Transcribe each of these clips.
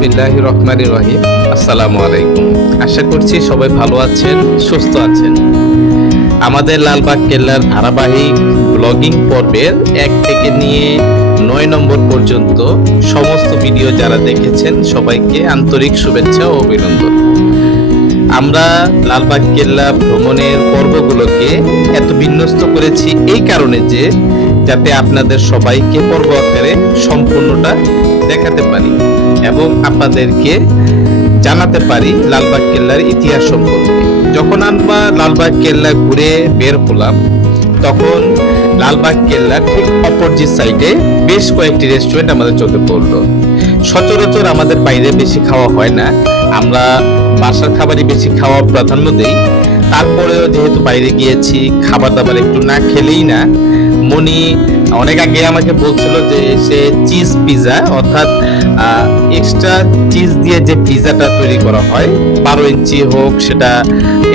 বিসমিল্লাহ রহমান রহিম আসসালামু আলাইকুম আশা করছি সবাই ভালো আছেন, সুস্থ আছেন। আমাদের লালবাগ কেল্লার ধারাবাহিক ব্লগিং পর্বের এক থেকে নিয়ে নয় নম্বর পর্যন্ত সমস্ত ভিডিও যারা দেখেছেন, সবাইকে আন্তরিক শুভেচ্ছা ও অভিনন্দন। আমরা লালবাগ কেল্লা ভ্রমণের পর্বগুলোকে এত বিন্যস্ত করেছি এই কারণে যে, যাতে আপনাদের সবাইকে পর্ব আকারে সম্পূর্ণটা দেখাতে পারি এবং আপনাদেরকে জানাতে পারি লালবাগ কেল্লার ইতিহাস সম্পর্কে। যখন আমরা লালবাগ কেল্লা ঘুরে বের হলাম, তখন লালবাগ কেল্লার ঠিক অপোজিট সাইডে বেশ কয়েকটি রেস্টুরেন্ট আমাদের চোখে পড়ল। সচরাচর আমাদের বাইরে বেশি খাওয়া হয় না। আমরা বাসার খাবারই বেশি খাওয়া প্রাধান্য দেই। তারপরেও যেহেতু বাইরে গিয়েছি, খাবার দাবার একটু না খেলেই না, মনি অনেক আগে আমাকে বলছিল যে সে চিজ পিজা অর্থাৎ এক্সট্রা চিজ দিয়ে যে পিজাটা তৈরি করা হয়, বারো ইঞ্চি হোক, সেটা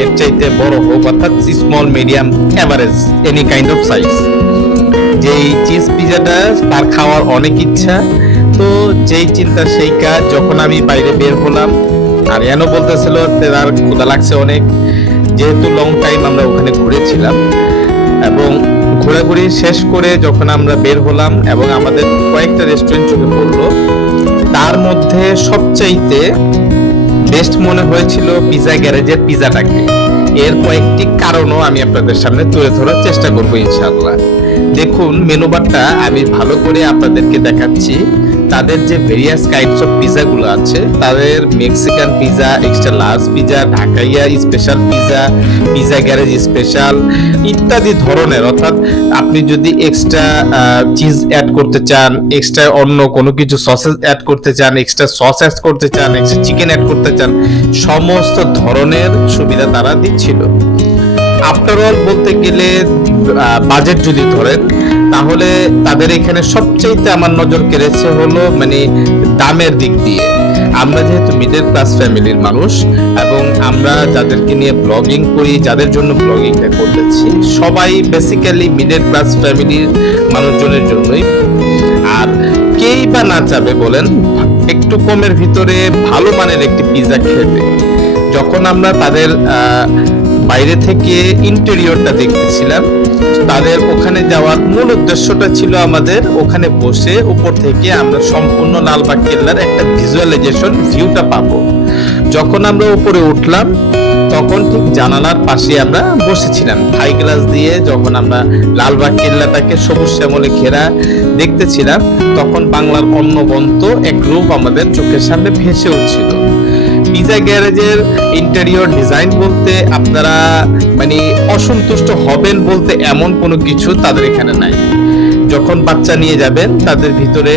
এর চাইতে বড় হোক, অর্থাৎ small medium average any kind of size যেই চিজ পিজাটা তার খাওয়ার অনেক ইচ্ছা, তো যেই চিন্তা সেই কাজ, যখন আমি বাইরে বের হলাম আর এনও বলতেছিল যে তার ক্ষুদা লাগছে অনেক, যেহেতু লং টাইম আমরা ওখানে ঘুরেছিলাম, এবং ঘোরাঘুরি শেষ করে যখন আমরা বের হলাম এবং আমাদের কয়েকটা রেস্টুরেন্ট চোখে পড়ল, তার মধ্যে সবচাইতে বেস্ট মনে হয়েছিল পিজা গ্যারেজের পিজাটাকে এর কয়েকটি কারণও আমি আপনাদের সামনে তুলে ধরার চেষ্টা করব ইনশাআল্লাহ। দেখুন মেনু বারটা আমি ভালো করে আপনাদেরকে দেখাচ্ছি। তাদের যে ভেরিয়াস কাইন্ডস অফ পিজাগুলো আছে, তাদের Mexican pizza extra large pizza Dhakaiya special pizza pizza garage special ইত্যাদি ধরনের। অর্থাৎ আপনি যদি এক্সট্রা চিজ অ্যাড করতে চান এক্সট্রা অন্য কোনো কিছু সসেস অ্যাড করতে চান এক্সট্রা সস অ্যাড করতে চান এক্সট্রা চিকেন অ্যাড করতে চান, সমস্ত ধরনের সুবিধা তারা দিচ্ছিল। আফটার অল বলতে গেলে বাজেট যদি ধরেন তাহলে তাদের এখানে সবচাইতে আমার নজর কেড়েছে হলো মানে দামের দিক দিয়ে। আমরা যেহেতু মিডল ক্লাস ফ্যামিলির মানুষ এবং আমরা যাদেরকে নিয়ে ব্লগিং করি, যাদের জন্য ব্লগিংটা করতেছি, সবাই বেসিক্যালি মিডল ক্লাস ফ্যামিলির মানুষজনের জন্যই। আর কেই বা না চাবে বলেন, একটু কমের ভিতরে ভালো মানের একটি পিৎজা খেতে। যখন আমরা তাদের বাইরে থেকে ইন্টেরিয়রটা দেখতেছিলাম। তাদের ওখানে যাওয়ার মূল উদ্দেশ্যটা ছিল আমাদের ওখানে বসে উপর থেকে আমরা সম্পূর্ণ লালবাগ কেল্লার একটা ভিজুয়ালাইজেশন ভিউটা পাবো। যখন আমরা উপরে উঠলাম, তখন ঠিক জানালার পাশে আমরা বসেছিলাম। হাই গ্লাস দিয়ে যখন আমরা লালবাগ কেল্লাটাকে সবুজ শ্যামলে ঘেরা দেখতেছিলাম, তখন বাংলার অন্নবন্ত এক রূপ আমাদের চোখের সামনে ভেসে উঠছিল। পিজা গ্যারেজের ইন্টেরিয়র ডিজাইন বলতে আপনারা মানে অসন্তুষ্ট হবেন বলতে এমন কোনো কিছু তাদের এখানে নাই। যখন বাচ্চা নিয়ে যাবেন, তাদের ভিতরে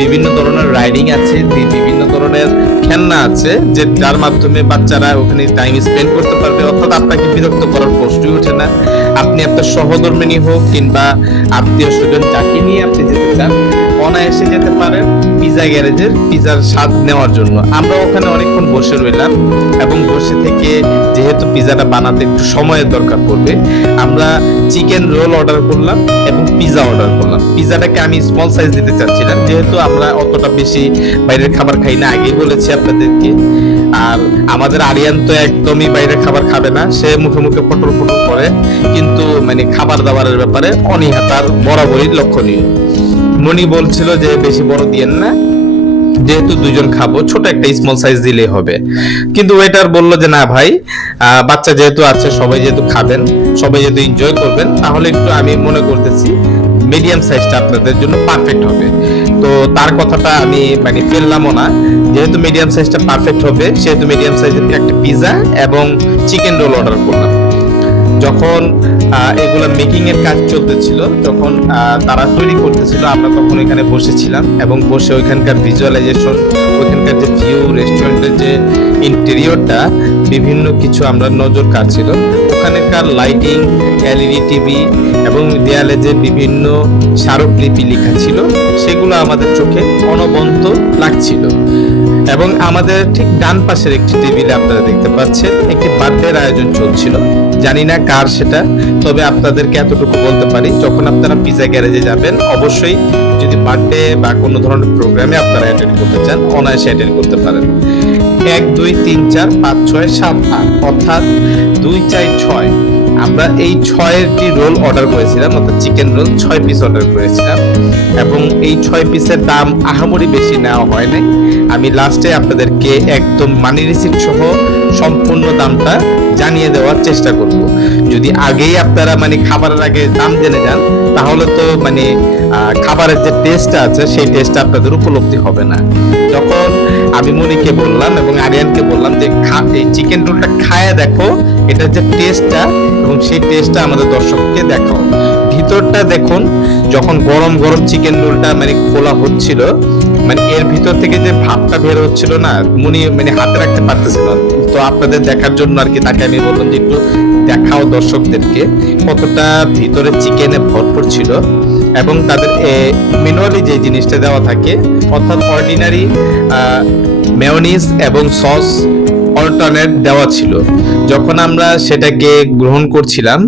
বিভিন্ন ধরনের রাইডিং আছে বিভিন্ন ধরনের খেলনা আছে, যে যার মাধ্যমে বাচ্চারা ওখানে টাইম স্পেন্ড করতে পারবে। অর্থাৎ আপনাকে বিরক্ত করার প্রশ্নই ওঠে না। আপনি আপনার সহধর্মিনী হোক কিংবা আত্মীয় স্বজন যাকে নিয়ে আপনি যেতে চান অনায়াসে যেতে পারেন পিজা গ্যারেজের পিজার স্বাদ নেওয়ার জন্য। আমরা ওখানে অনেকক্ষণ বসে রইলাম এবং বসে থেকে যেহেতু পিজাটা বানাতে একটু সময়ের দরকার পড়বে, আমরা চিকেন রোল অর্ডার করলাম এবং পিজা অর্ডার করলাম। পিজাটাকে আমি স্মল সাইজ দিতে চাচ্ছিলাম, যেহেতু আমরা অতটা বেশি বাইরের খাবার খাই না, আগেই বলেছি আপনাদেরকে। আর আমাদের আরিয়ান তো একদমই বাইরের খাবার খাবে না, সে মুখে মুখে ফটর ফটর করে, কিন্তু মানে খাবার দাবারের ব্যাপারে অনীহা তার বরাবরই লক্ষণীয়। মনি বলছিল যে, বেশি বড় দিয়েন না। যেহেতু দুজন খাব, ছোট একটা স্মল সাইজ দিলেই হবে। কিন্তু ওয়েটার বলল যে, না ভাই বাচ্চা যেহেতু আছে, সবাই যেহেতু খাবেন, সবাই যেহেতু এনজয় করবেন, তাহলে একটু আমি মনে করতেছি মিডিয়াম সাইজটা আপনাদের জন্য পারফেক্ট হবে। তো তার কথাটা আমি মানে ফেললামও না। যেহেতু মিডিয়াম সাইজটা পারফেক্ট হবে, সেহেতু মিডিয়াম সাইজের একটা পিজা এবং চিকেন রোল অর্ডার করলাম। যখন এগুলো মেকিং এর কাজ চলতেছিল যখন তারা তৈরি করতেছিল, আমরা তখন এখানে বসেছিলাম এবং বসে ওইখানকার ভিজুয়ালাইজেশন ওইখানকার যে ভিউ রেস্টুরেন্টের যে ইন্টেরিয়রটা বিভিন্ন কিছু আমরা নজর কাটছিল ওখানকার লাইটিং এলইডি টিভি এবং দেয়ালে যে বিভিন্ন স্মারকলিপি লেখা ছিল, সেগুলো আমাদের চোখে অনবন্ত লাগছিল। এবং আমাদের ঠিক ডান পাশের একটি টেবিলে আপনারা দেখতে পাচ্ছেন, একটি বার্থডের আয়োজন চলছিল। জানি না কার সেটা, তবে আপনাদেরকে এতটুকু বলতে পারি, যখন আপনারা পিজা গ্যারেজে যাবেন, অবশ্যই যদি বার্থডে বা কোনো ধরনের প্রোগ্রামে আপনারা অ্যাটেন্ড করতে চান, অনায়াসে অ্যাটেন্ড করতে পারেন। এক, দুই, তিন, চার, পাঁচ, ছয়, সাত, আট, অর্থাৎ দুই, চার, ছয়। আমরা এই ছয়টি রোল অর্ডার করেছিলাম, অর্থাৎ চিকেন রোল ছয় পিস অর্ডার করেছিলাম এবং এই ছয় পিসের দাম আহামরি বেশি নেওয়া হয় নাই। আমি লাস্টে আপনাদেরকে একদম মানি রিসিপ্ট সহ সম্পূর্ণ দামটা জানিয়ে দেওয়ার চেষ্টা করব। যদি আগেই আপনারা মানে খাবারের আগে দাম জেনে যান, তাহলে তো মানে খাবারের যে টেস্টটা আছে, সেই টেস্টটা আপনাদের উপলব্ধি হবে না। যখন আমি মনিকে বললাম এবং আরিয়ানকে বললাম যে এই চিকেন রোলটা খায় দেখো এটার যে টেস্টটা এবং সেই টেস্টটা আমাদের দর্শককে দেখাও ভিতরটা দেখুন, যখন গরম গরম চিকেন রোলটা মানে খোলা হচ্ছিল মানে এর ভিতর থেকে যে ভাবটা বের হচ্ছিল না, মুনি মানে হাতে রাখতে পারতেছিল। তো আপনাদের দেখার জন্য আর কি, তাকে আমি বললাম যে একটু দেখাও দর্শকদেরকে কতটা ভিতরে চিকেনে ভরপুর ছিল এবং তাদের ম্যানুয়ালি যে জিনিসটা দেওয়া থাকে, অর্থাৎ অর্ডিনারি মেয়নিজ এবং সস অল্টারনেট দেওয়া ছিল। যখন আমরা সেটাকে গ্রহণ করছিলাম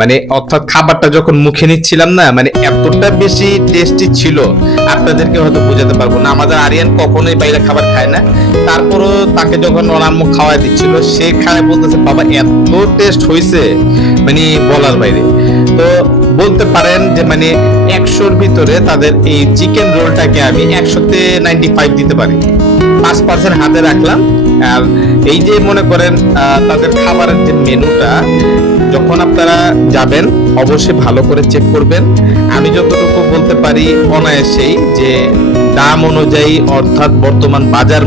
মানে অর্থাৎ খাবারটা যখন মুখে নিচ্ছিলাম না মানে এতটা বেশি টেস্টি ছিল, আপনাদেরকে হয়তো বোঝাতে পারব না। আমাদের আরিয়ান কখনোই বাইরে খাবার খায় না। তারপরও তাকে যখন অনাম্য খাওয়াই দিচ্ছিল, সে খায় বলতেছে, বাবা, এত টেস্ট হয়েছে মানে বলার বাইরে। তো বলতে পারেন যে মানে একশোর ভিতরে তাদের এই চিকেন রোলটাকে আমি একশোতে নাইনটি ফাইভ দিতে পারি। পাঁচ পার্সেন্ট হাতে রাখলাম। এই যে মনে করেন তাদের খাবারের যে মেনুটা, যখন আপনারা যাবেন, অবশ্যই ভালো করে চেক করবেন। আমি যতটুকু বলতে পারি অনায়াসেই যে দাম অনুযায়ী, অর্থাৎ বর্তমান বাজার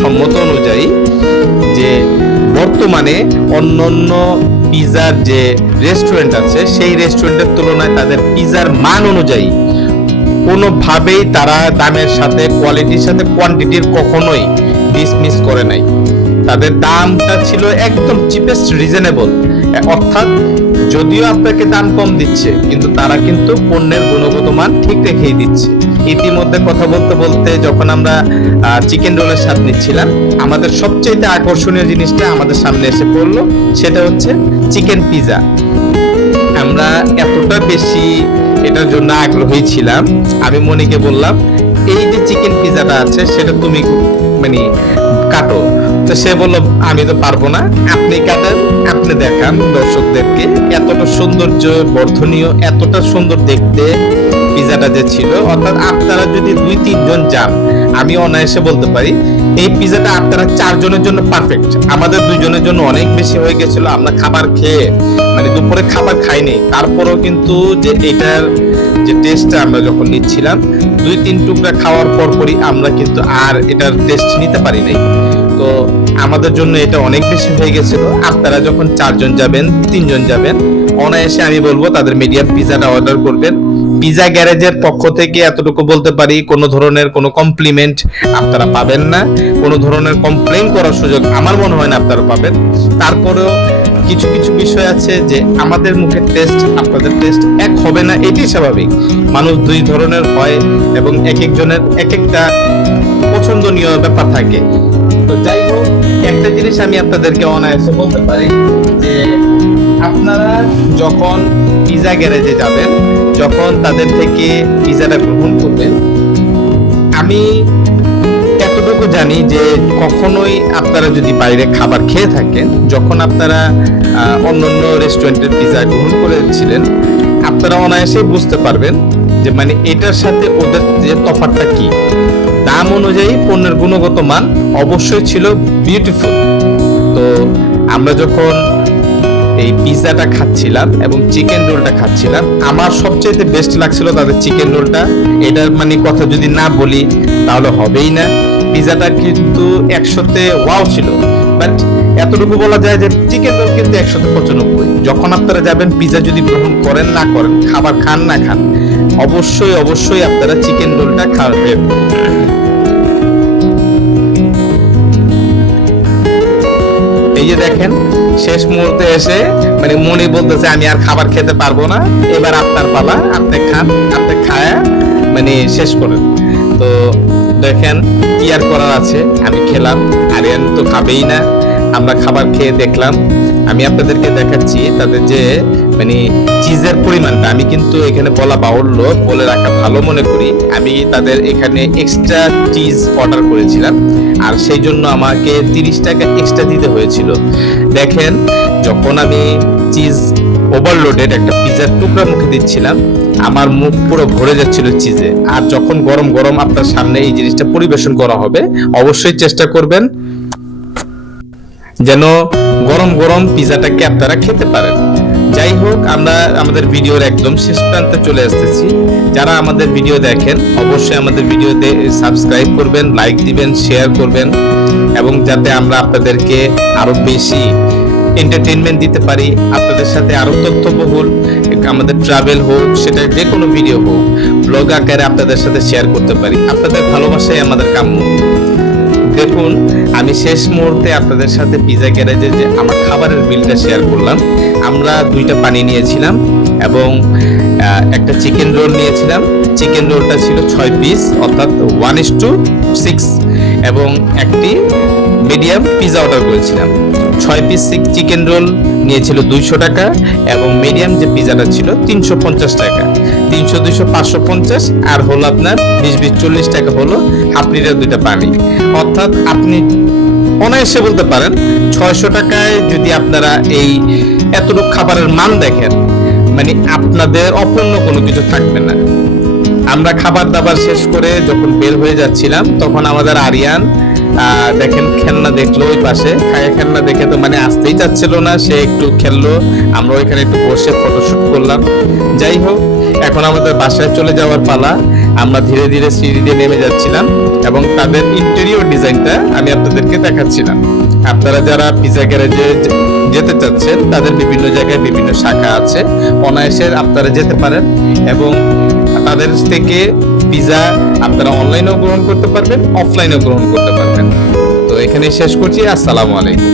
সম্মত অনুযায়ী যে বর্তমানে অন্য অন্য পিজার যে রেস্টুরেন্ট আছে, সেই রেস্টুরেন্টের তুলনায় তাদের পিজার মান অনুযায়ী কোনোভাবেই তারা দামের সাথে কোয়ালিটির সাথে কোয়ান্টিটির কখনোই ডিসমিস করে নাই। তাদের দামটা ছিল একদম চিপেস্ট রিজনেবল অর্থাৎ যদিও আপনাকে দাম কম দিচ্ছে, কিন্তু তারা কিন্তু পণ্যের গুণগত মান ঠিক রেখেই দিচ্ছে। ইতিমধ্যে কথা বলতে বলতে যখন আমরা চিকেন রোলের স্বাদ নিচ্ছিলাম, আমাদের সবচেয়ে আকর্ষণীয় জিনিসটা আমাদের সামনে এসে পড়ল, সেটা হচ্ছে চিকেন পিজা আমরা এতটা বেশি এটার জন্য আগ্রহী ছিলাম। আমি মনিকে বললাম, এই যে চিকেন পিজাটা আছে, সেটা তুমি মানে কাটো। তো সে বলল, আমি তো পারব না। আপনি কাটেন, আপনি দেখান দর্শকদেরকে। এতটা সৌন্দর্য বর্ধনীয়, এতটা সুন্দর দেখতে পিজাটা যে ছিল, অর্থাৎ আপনারা যদি দুই তিনজন যান, আমি অনায়াসে বলতে পারি, এই পিজাটা আপনারা চারজনের জন্য পারফেক্ট আমাদের দুইজনের জন্য অনেক বেশি হয়ে গেছিল, আমরা খাবার খেয়ে মানে দুপুরে খাবার খাইনি। তারপরেও কিন্তু যে এটার যে টেস্টটা আমরা যখন নিচ্ছিলাম, দুই তিন টুকরা খাওয়ার পর পরই আমরা কিন্তু আর এটার টেস্ট নিতে পারি নাই। তো আমাদের জন্য এটা অনেক বেশি হয়ে গেছিল। আপনারা যখন চারজন যাবেন, তিনজন যাবেন, অনায়াসে আমি বলব তাদের মিডিয়াম পিজাটা অর্ডার করবেন। পিজা গ্যারেজের পক্ষ থেকে এতটুকু বলতে পারি, কোনো ধরনের কোনো কমপ্লিমেন্ট আপনারা পাবেন না। কোনো ধরনের কমপ্লেন করার সুযোগ আমার মনে হয় না আপনারা পাবেন। তারপরেও কিছু কিছু বিষয় আছে যে আমাদের মুখের টেস্ট আপনাদের টেস্ট এক হবে না, এটি স্বাভাবিক। মানুষ দুই ধরনের হয় এবং এক একজনের এক একটা পছন্দনীয় ব্যাপার থাকে। তো যাই হোক একটা জিনিস আমি আপনাদেরকে অনায়াসে বলতে পারি যে আপনারা যখন পিজা গ্যারেজে যাবেন, যখন তাদের থেকে পিজাটা গ্রহণ করবেন, আমি এতটুকু জানি যে কখনোই আপনারা যদি বাইরে খাবার খেয়ে থাকেন, যখন আপনারা অন্য অন্য রেস্টুরেন্টের পিজা গ্রহণ করেছিলেন, আপনারা অনায়াসেই বুঝতে পারবেন যে মানে এটার সাথে ওদের যে তফাৎটা কি? দাম অনুযায়ী পণ্যের গুণগত মান অবশ্যই ছিল বিউটিফুল তো আমরা যখন এই পিৎজাটা খাচ্ছিলাম এবং চিকেন রোলটা খাচ্ছিলাম, আমার সবচেয়ে বেস্ট লাগছিল তাদের চিকেন রোলটা এটার মানে কথা যদি না বলি, তাহলে হবেই না। পিৎজাটা কিন্তু একশোতে ওয়াও ছিল। বাট এতটুকু বলা যায় যে চিকেন রোল কিন্তু একশোতে পঁচানব্বই। যখন আপনারা যাবেন, পিৎজা যদি গ্রহণ করেন, না করেন, খাবার খান, না খান অবশ্যই অবশ্যই আপনারা চিকেন রোলটা খাবেন। এই যে দেখেন, শেষ মুহূর্তে এসে মানে মনে বলতেছে, আমি আর খাবার খেতে পারব না। এবার আপনার পালা, আপনি খান, আপনি খায়া মানে শেষ করেন। তো দেখেন, কি আর করার আছে? আমি খেলাম, আরিয়ান তো খাবেই না। আমরা খাবার খেয়ে দেখলাম আমি আপনাদেরকে দেখাচ্ছি তাদের যে মানে চিজের পরিমাণটা। আমি কিন্তু এখানে বলা বাহুল্য বলে রাখা ভালো মনে করি। আমি তাদের এখানে এক্সট্রা চিজ অর্ডার করেছিলাম। আর সেই জন্য আমাকে তিরিশ টাকা এক্সট্রা দিতে হয়েছিল। দেখেন, যখন আমি চিজ ওভারলোডেড একটা পিজার টুকরা মুখে দিচ্ছিলাম, আমার মুখ পুরো ভরে যাচ্ছিল চিজে আর যখন গরম গরম আপনার সামনে এই জিনিসটা পরিবেশন করা হবে, অবশ্যই চেষ্টা করবেন। যেন গরম গরম পিজাটাকে আপনারা খেতে পারেন। যাই হোক, আমরা আমাদের ভিডিওর একদম শেষ প্রান্তে চলে আসতেছি। যারা আমাদের ভিডিও দেখেন, অবশ্যই আমাদের ভিডিওতে সাবস্ক্রাইব করবেন, লাইক দিবেন, শেয়ার করবেন এবং যাতে আমরা আপনাদেরকে আরও বেশি এন্টারটেনমেন্ট দিতে পারি, আপনাদের সাথে আরও তথ্যবহুল আমাদের ট্রাভেল হোক, সেটা যে কোনো ভিডিও হোক ব্লগ আকারে আপনাদের সাথে শেয়ার করতে পারি। আপনাদের ভালোবাসাই আমাদের কাম্য। দেখুন, আমি শেষ মুহূর্তে আপনাদের সাথে পিজা গ্যারেজে যে আমার খাবারের বিলটা শেয়ার করলাম, আমরা দুইটা পানি নিয়েছিলাম এবং একটা চিকেন রোল নিয়েছিলাম। চিকেন রোলটা ছিল ছয় পিস অর্থাৎ ওয়ান ইস টু সিক্স এবং একটি মিডিয়াম পিজা অর্ডার করেছিলাম। ছয় পিস চিকেন রোল নিয়েছিল দুইশো টাকা এবং মিডিয়াম যে পিজাটা ছিল তিনশো পঞ্চাশ টাকা। তিনশো, দুইশো, পাঁচশো, পঞ্চাশ, আর হলো আপনার বিশ বিশ, চল্লিশ টাকা হলো হাফ লিটার দুইটা পানি। অর্থাৎ আপনি অনায়াসে বলতে পারেন ছয়শো টাকায় যদি আপনারা এই এতটুকু খাবারের মান দেখেন মানে আপনাদের অপূর্ণ কোনো কিছু থাকবে না। আমরা খাবার দাবার শেষ করে যখন বের হয়ে যাচ্ছিলাম, তখন আমাদের আরিয়ান দেখেন খেলনা দেখল ওই পাশে। খায়া খেলনা দেখে তো মানে আসতেই চাচ্ছিল না, সে একটু খেললো। আমরা ওইখানে একটু বসে ফটোশুট করলাম। যাই হোক, এখন আমাদের বাসায় চলে যাওয়ার পালা। আমরা ধীরে ধীরে সিঁড়ি দিয়ে নেমে যাচ্ছিলাম এবং তাদের ইন্টেরিয়র ডিজাইনটা আমি আপনাদেরকে দেখাচ্ছিলাম। আপনারা যারা পিজা গ্যারেজে যেতে চাচ্ছেন, তাদের বিভিন্ন জায়গায় বিভিন্ন শাখা আছে। অনায়াসে আপনারা যেতে পারেন এবং তাদের থেকে পিজা আপনারা অনলাইনেও গ্রহণ করতে পারবেন অফলাইনেও গ্রহণ করতে পারবেন। তো এখানে শেষ করছি, আসসালামু আলাইকুম।